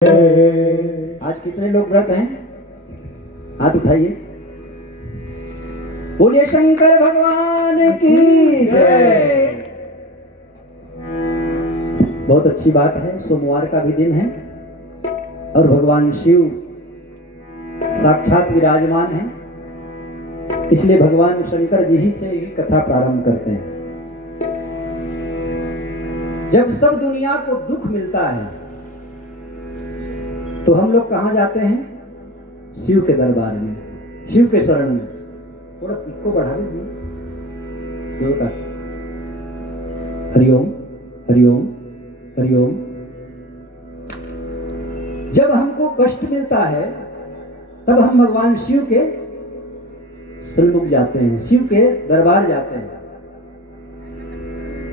आज कितने लोग व्रत हैं? हाथ उठाइए। बोलिए शंकर भगवान की जय। बहुत अच्छी बात है, सोमवार का भी दिन है और भगवान शिव साक्षात विराजमान हैं, इसलिए भगवान शंकर जी ही से ही कथा प्रारंभ करते हैं। जब सब दुनिया को दुख मिलता है तो हम लोग कहां जाते हैं? शिव के दरबार में, शिव के शरण में। थोड़ा इसको बढ़ा दीजिए। हरिओम हरिओम हरिओम। जब हमको कष्ट मिलता है तब हम भगवान शिव के सन्मुख जाते हैं, शिव के दरबार जाते हैं।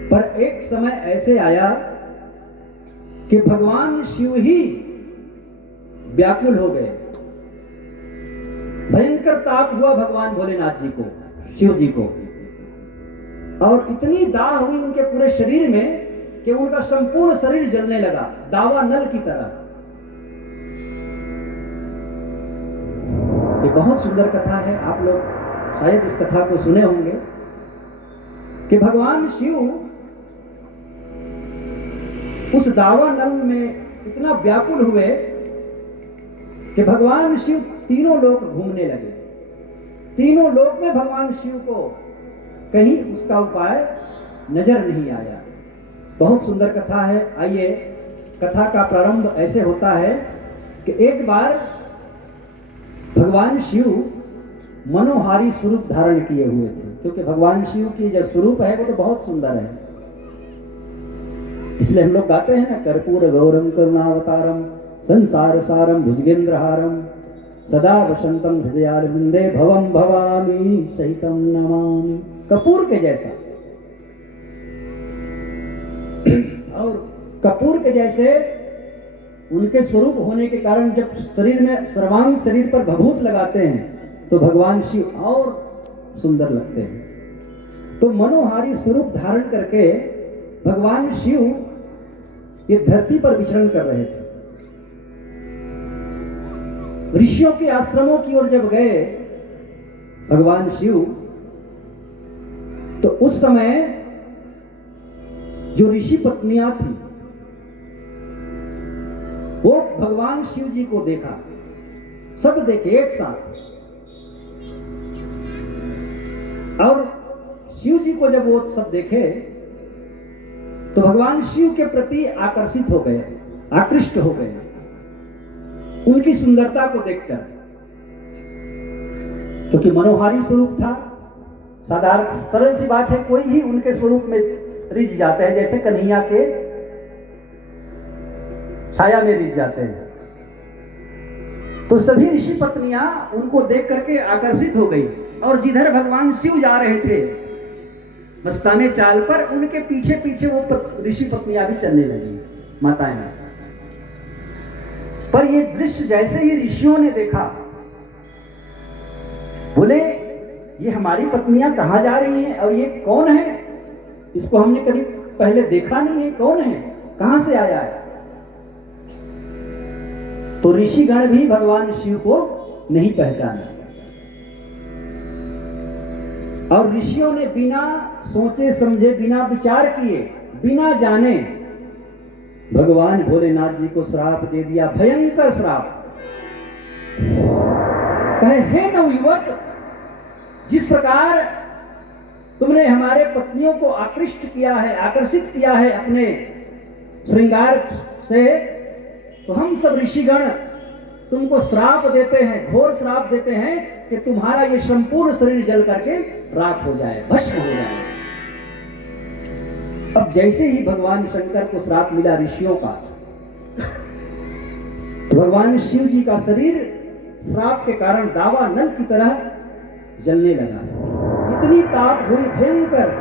पर एक समय ऐसे आया कि भगवान शिव ही व्याकुल हो गए। भयंकर ताप हुआ भगवान भोलेनाथ जी को, शिव जी को, और इतनी दाह हुई उनके पूरे शरीर में कि उनका संपूर्ण शरीर जलने लगा, दावा नल की तरह। ये बहुत सुंदर कथा है, आप लोग शायद इस कथा को सुने होंगे कि भगवान शिव उस दावा नल में इतना व्याकुल हुए कि भगवान शिव तीनों लोक घूमने लगे। तीनों लोक में भगवान शिव को कहीं उसका उपाय नजर नहीं आया। बहुत सुंदर कथा है। आइए, कथा का प्रारंभ ऐसे होता है कि एक बार भगवान शिव मनोहारी स्वरूप धारण किए हुए थे, क्योंकि भगवान शिव की जो स्वरूप है वो तो बहुत सुंदर है। इसलिए हम लोग गाते हैं ना, कर्पूर गौरम करुणावतारम संसार सारम भुजगेंद्रहारम सदा वसंतम हृदयारविंदे भवम भवामी सहितम नमामि। कपूर के जैसा, और कपूर के जैसे उनके स्वरूप होने के कारण जब शरीर में सर्वांग शरीर पर भभूत लगाते हैं तो भगवान शिव और सुंदर लगते हैं। तो मनोहारी स्वरूप धारण करके भगवान शिव ये धरती पर विचरण कर रहे थे। ऋषियों के आश्रमों की ओर जब गए भगवान शिव, तो उस समय जो ऋषि पत्नियां थी वो भगवान शिव जी को देखा, सब देखे एक साथ, और शिव जी को जब वो सब देखे तो भगवान शिव के प्रति आकर्षित हो गए, आकृष्ट हो गए उनकी सुंदरता को देखकर, क्योंकि मनोहारी स्वरूप था। साधारण सरल सी बात है, कोई भी उनके स्वरूप में रिझ जाते हैं, जैसे कन्हैया के छाया में रिझ जाते हैं। तो सभी ऋषि पत्नियां उनको देख करके आकर्षित हो गई, और जिधर भगवान शिव जा रहे थे मस्ताने चाल पर, उनके पीछे पीछे वो ऋषि पत्नियां भी चलने लगी, माताएं। पर ये दृश्य जैसे ही ऋषियों ने देखा, बोले ये हमारी पत्नियां कहां जा रही हैं, और ये कौन है? इसको हमने कभी पहले देखा नहीं है, कौन है, कहां से आया है? तो ऋषिगण भी भगवान शिव को नहीं पहचाना, और ऋषियों ने बिना सोचे समझे, बिना विचार किए, बिना जाने भगवान भोलेनाथ जी को श्राप दे दिया, भयंकर श्राप। कहे, हे नवयुवक, जिस प्रकार तुमने हमारे पत्नियों को आकृष्ट किया है, आकर्षित किया है अपने श्रृंगार से, तो हम सब ऋषिगण तुमको श्राप देते हैं, घोर श्राप देते हैं कि तुम्हारा ये संपूर्ण शरीर जल करके राख हो जाए, भस्म हो जाए। अब जैसे ही भगवान शंकर को श्राप मिला ऋषियों का, तो भगवान शिव जी का शरीर श्राप के कारण दावा नल की तरह जलने लगा। इतनी ताप हुई भयंकर,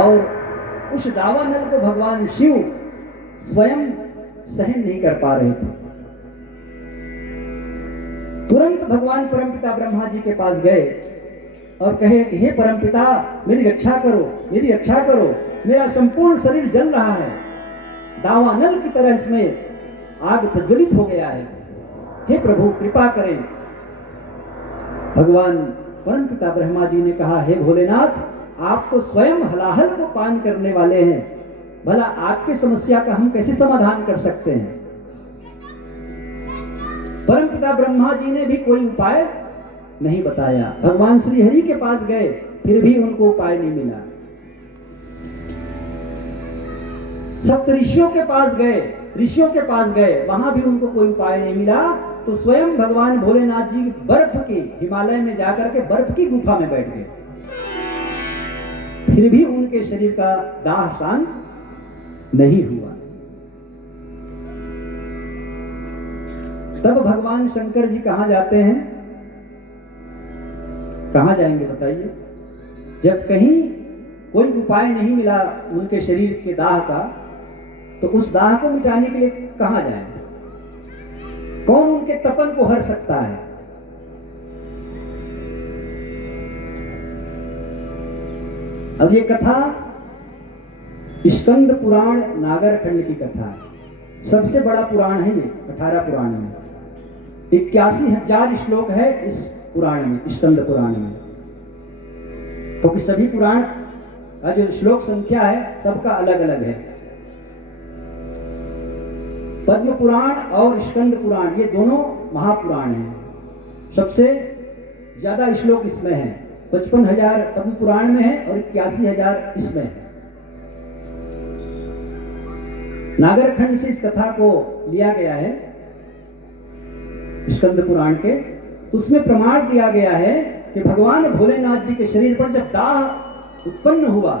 और उस दावा नल को भगवान शिव स्वयं सहन नहीं कर पा रहे थे। तुरंत भगवान परमपिता ब्रह्मा जी के पास गए और कहे कि हे परमपिता, मेरी रक्षा करो, मेरी रक्षा करो, मेरा संपूर्ण शरीर जल रहा है, दावानल की तरह इसमें आग प्रज्वलित हो गया है। हे प्रभु कृपा करें। भगवान परमपिता ब्रह्मा जी ने कहा, हे भोलेनाथ, आप तो स्वयं हलाहल को पान करने वाले हैं, भला आपकी समस्या का हम कैसे समाधान कर सकते हैं। परमपिता ब्रह्मा जी ने भी कोई उपाय नहीं बताया। भगवान श्री हरि के पास गए, फिर भी उनको उपाय नहीं मिला। सप्त ऋषियों के पास गए, वहां भी उनको कोई उपाय नहीं मिला। तो स्वयं भगवान भोलेनाथ जी बर्फ की, हिमालय में जाकर के बर्फ की गुफा में बैठ गए, फिर भी उनके शरीर का दाह शांत नहीं हुआ। तब भगवान शंकर जी कहां जाते हैं? कहां जाएंगे बताइए? जब कहीं कोई उपाय नहीं मिला उनके शरीर के दाह का, तो उस दाह को मिटाने के लिए कहां जाएं? कौन उनके तपन को हर सकता है? अब ये कथा स्कंद पुराण नागर खंड की कथा है। सबसे बड़ा पुराण है ये, 18 पुराण में 81,000 श्लोक है इस पुराण में, स्कंद पुराण में। क्योंकि सभी पुराण का जो श्लोक संख्या है सबका अलग अलग है। पद्म पुराण और स्कंद पुराण ये दोनों महापुराण हैं। सबसे ज्यादा श्लोक इसमें है, 55,000 पद्म पुराण में है और 81,000 इसमें है। नागरखंड से इस कथा को लिया गया है स्कंद पुराण के। तो उसमें प्रमाण दिया गया है कि भगवान भोलेनाथ जी के शरीर पर जब दाह उत्पन्न हुआ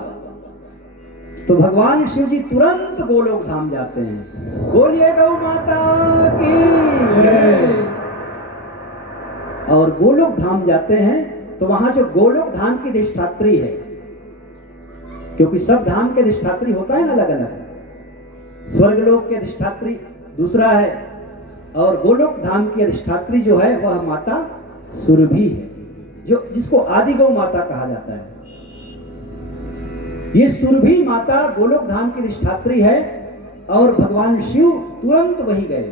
तो भगवान शिव जी तुरंत गोलोक धाम जाते हैं। बोलिए गौ माता की जय। और गोलोक धाम जाते हैं तो वहां जो गोलोक धाम की अधिष्ठात्री है, क्योंकि सब धाम के अधिष्ठात्री होता है ना अलग अलग, स्वर्गलोक के अधिष्ठात्री दूसरा है और गोलोक धाम की अधिष्ठात्री जो है वह माता सुरभि है, जो जिसको आदि गौ माता कहा जाता है। ये सुरभि माता गोलोक धाम की अधिष्ठात्री है और भगवान शिव तुरंत वहीं गए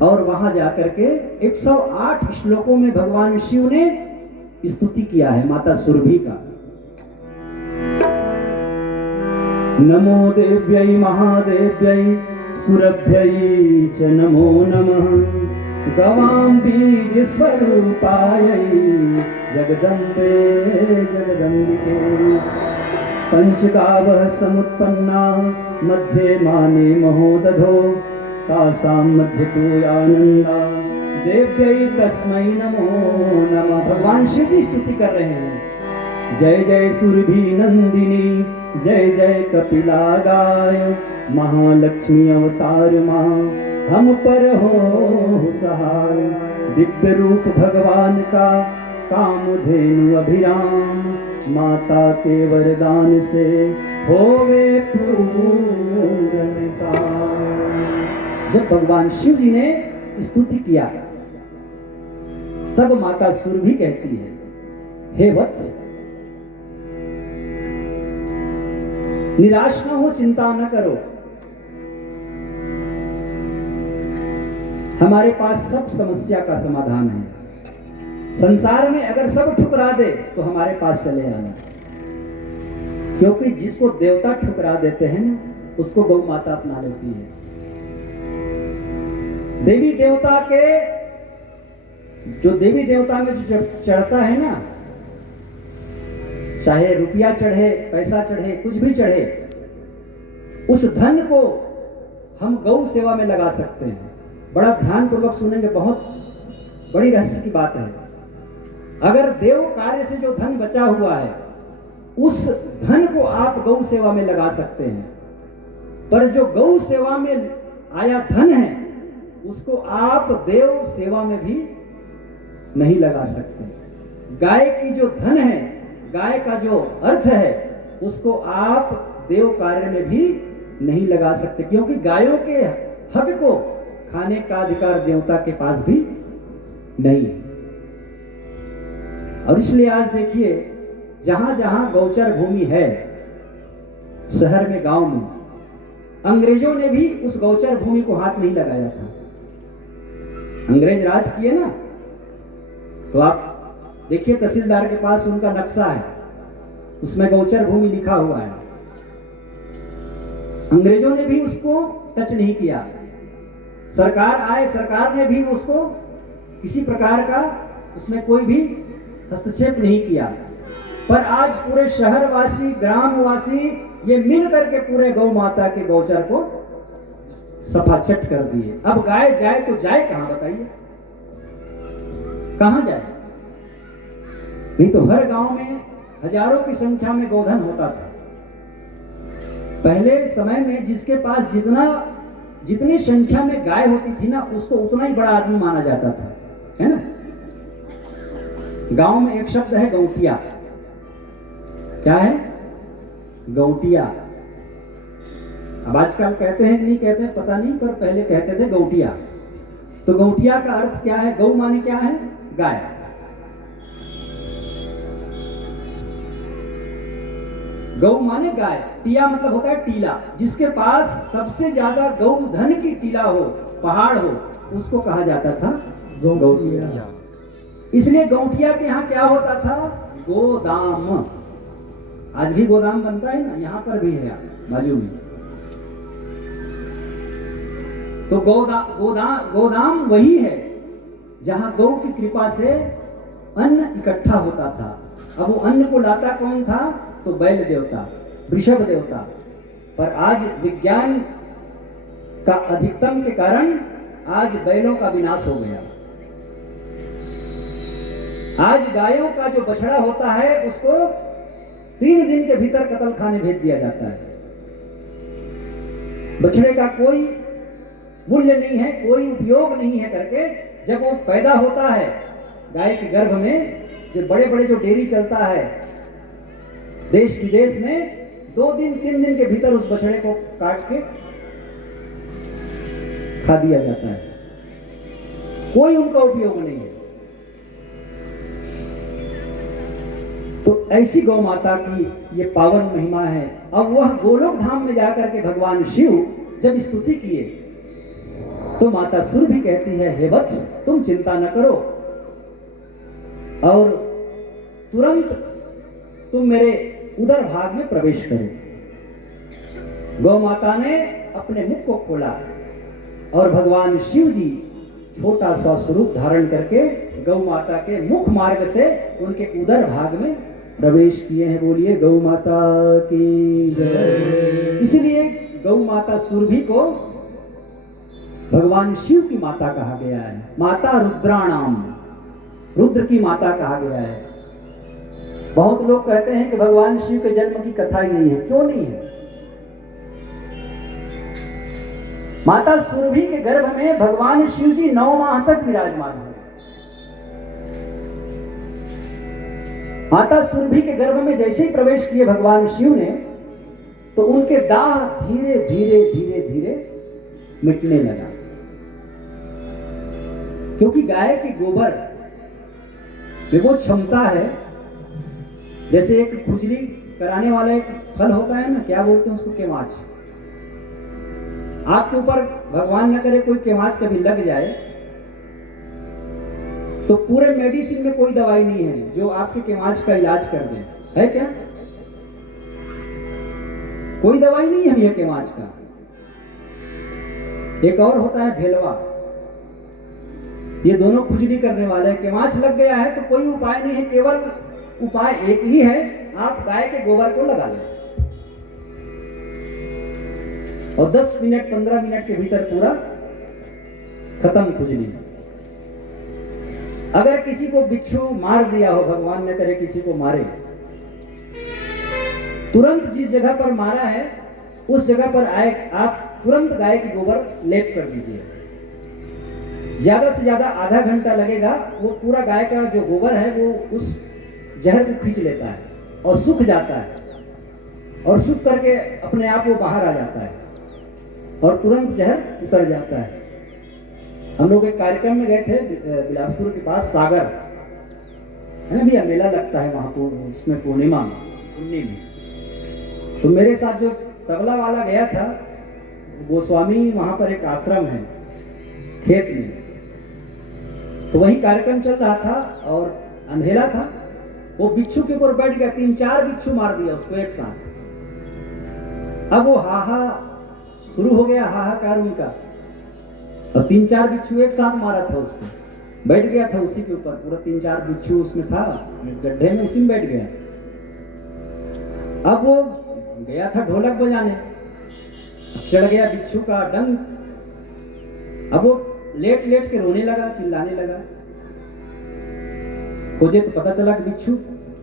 और वहां जाकर के 108 श्लोकों में भगवान शिव ने स्तुति किया है माता सुरभि का। नमो देव्यै महादेव्यै सुरभ्यै च नमो नमः गवां बीज स्वरूपायै जगदम्बे जगदम्बिके पंचगावः समुत्पन्ना मध्ये माने महोदधो तासां मध्ये तु आनन्दा देव्यै तस्मै नमो नमः। भगवान शिव की स्तुति कर रहे हैं। जय जय सुरभि नंदिनी, जय जय कपिला गाय, महालक्ष्मी अवतार मां हम पर हो सहाय। दिव्य रूप भगवान का कामधेनु अभिराम, माता के वरदान से होवे पूर्ण काम। जब भगवान शिव जी ने स्तुति किया तब माता सुरभि कहती है, हे वत्स निराश न हो, चिंता न करो, हमारे पास सब समस्या का समाधान है। संसार में अगर सब ठुकरा दे तो हमारे पास चले आना, क्योंकि जिसको देवता ठुकरा देते हैं ना उसको गौ माता अपना लेती है। देवी देवता के जो देवी देवता में जो चढ़ता है ना, चाहे रुपया चढ़े, पैसा चढ़े, कुछ भी चढ़े, उस धन को हम गौ सेवा में लगा सकते हैं। बड़ा ध्यान पूर्वक सुनेंगे, बहुत बड़ी रहस्य की बात है। अगर देव कार्य से जो धन बचा हुआ है उस धन को आप गौ सेवा में लगा सकते हैं, पर जो गौ सेवा में आया धन है उसको आप देव सेवा में भी नहीं लगा सकते। गाय की जो धन है, गाय का जो अर्थ है, उसको आप देव कार्य में भी नहीं लगा सकते, क्योंकि गायों के हक को खाने का अधिकार देवता के पास भी नहीं है। और इसलिए आज देखिए जहां जहां गौचर भूमि है, शहर में, गांव में, अंग्रेजों ने भी उस गौचर भूमि को हाथ नहीं लगाया था। अंग्रेज राज किए ना, तो आप देखिए तहसीलदार के पास उनका नक्शा है, उसमें गौचर भूमि लिखा हुआ है। अंग्रेजों ने भी उसको टच नहीं किया। सरकार आए, सरकार ने भी उसको किसी प्रकार का उसमें कोई भी हस्तक्षेप नहीं किया। पर आज पूरे शहरवासी, ग्रामवासी ये मिल करके पूरे गौ माता के गौचर को सफाचट कर दिए। अब गाय जाए तो जाए कहां, बताइए कहां जाए? नहीं तो हर गांव में हजारों की संख्या में गोधन होता था। पहले समय में जिसके पास जितनी संख्या में गाय होती थी ना, उसको उतना ही बड़ा आदमी माना जाता था, है ना। गांव में एक शब्द है गौटिया। क्या है? गौटिया। अब आजकल कहते हैं नहीं कहते हैं पता नहीं, पर पहले कहते थे गौटिया। तो गौटिया का अर्थ क्या है? गौ माने क्या है? गाय। गौ माने गाय, टिया मतलब होता है टीला। जिसके पास सबसे ज्यादा गौ धन की टीला हो, पहाड़ हो, उसको कहा जाता था गौटिया। इसलिए गौटिया के यहाँ क्या होता था? गोदाम। आज भी गोदाम बनता है ना, यहां पर भी है बाजू में। तो गोदाम वही है जहां गौ की कृपा से अन्न इकट्ठा होता था। अब वो अन्न को लाता कौन था? तो बैल देवता, वृषभ देवता। पर आज विज्ञान का अधिकतम के कारण आज बैलों का विनाश हो गया। आज गायों का जो बछड़ा होता है उसको 3 दिन के भीतर कत्ल खाने भेज दिया जाता है। बछड़े का कोई मूल्य नहीं है, कोई उपयोग नहीं है करके जब वो पैदा होता है गाय के गर्भ में, जो बड़े बड़े जो डेयरी चलता है देश विदेश में, 2 दिन 3 दिन के भीतर उस बछड़े को काट के खा दिया जाता है। कोई उनका उपयोग नहीं है। तो ऐसी गौ माता की ये पावन महिमा है। अब वह गोलोक धाम में जाकर के भगवान शिव जब स्तुति किए तो माता सुरभि कहती है, हे वत्स तुम चिंता न करो और तुरंत तुम मेरे उदर भाग में प्रवेश करो। गौ माता ने अपने मुख को खोला और भगवान शिव जी छोटा सा स्वरूप धारण करके गौ माता के मुख मार्ग से उनके उदर भाग में प्रवेश किए हैं। बोलिए गौ माता की जय। इसलिए गौ माता सुरभि को भगवान शिव की माता कहा गया है। माता रुद्राणाम, रुद्र की माता कहा गया है। बहुत लोग कहते हैं कि भगवान शिव के जन्म की कथा ही नहीं है। क्यों नहीं है? माता सुरभि के गर्भ में भगवान शिव जी 9 माह तक विराजमान है। माता सुरभि के गर्भ में जैसे ही प्रवेश किए भगवान शिव ने, तो उनके दाह धीरे धीरे धीरे धीरे मिटने लगा। क्योंकि गाय के गोबर में वो क्षमता है, जैसे एक खुजली कराने वाला एक फल होता है ना, क्या बोलते हैं उसको? केमाच। आपके ऊपर भगवान न करे कोई केमाच कभी लग जाए तो पूरे मेडिसिन में कोई दवाई नहीं है जो आपके केमाच का इलाज कर दे, है क्या? कोई दवाई नहीं है ये केमाच का। एक और होता है भेलवा। ये दोनों खुजली करने वाले। केमाच लग गया है तो कोई उपाय नहीं है, केवल उपाय एक ही है, आप गाय के गोबर को लगा लें और 10 मिनट 15 मिनट के भीतर पूरा खत्म खुजली। अगर किसी को बिच्छू मार दिया हो, भगवान न करे किसी को मारे, तुरंत जिस जगह पर मारा है उस जगह पर आप तुरंत गाय की गोबर लेप कर दीजिए। ज्यादा से ज्यादा आधा घंटा लगेगा, वो पूरा गाय का जो गोबर है वो उस जहर को खींच लेता है और सूख जाता है, और सूख करके अपने आप वो बाहर आ जाता है और तुरंत जहर उतर जाता है। हम लोग एक कार्यक्रम में गए थे बिलासपुर के पास, सागर है ना भैया, मेला लगता है वहां पर, उसमें पूर्णिमा में, तो मेरे साथ जो तबला वाला गया था गोस्वामी वहां पर एक आश्रम है खेत में, तो वही कार्यक्रम चल रहा था और अंधेरा था। वो बिच्छू के ऊपर बैठ गया, 3-4 बिच्छू मार दिया उसको एक साथ। अब वो हाहा शुरू हो गया, हाहाकार उनका, और 3-4 बिच्छू एक साथ मारा था उसको। बैठ गया था उसी के ऊपर, पूरा 3-4 बिच्छू उसमें था, गड्ढे में उसी में बैठ गया। अब वो गया था ढोलक बजाने, चढ़ गया बिच्छू का डंक। अब वो लेट लेट के रोने लगा, चिल्लाने लगा। खोजे तो पता चला कि बिच्छू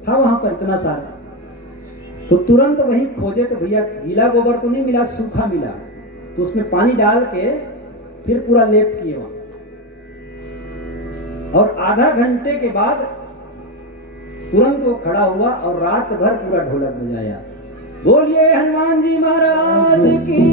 था वहां पर इतना सारा। तो तुरंत वही खोजे तो भैया गीला गोबर तो नहीं मिला, सूखा मिला, तो उसमें पानी डाल के फिर पूरा लेप किए वहां। और आधा घंटे के बाद तुरंत वो खड़ा हुआ और रात भर पूरा ढोलक बजाया। बोलिए हनुमान जी महाराज की।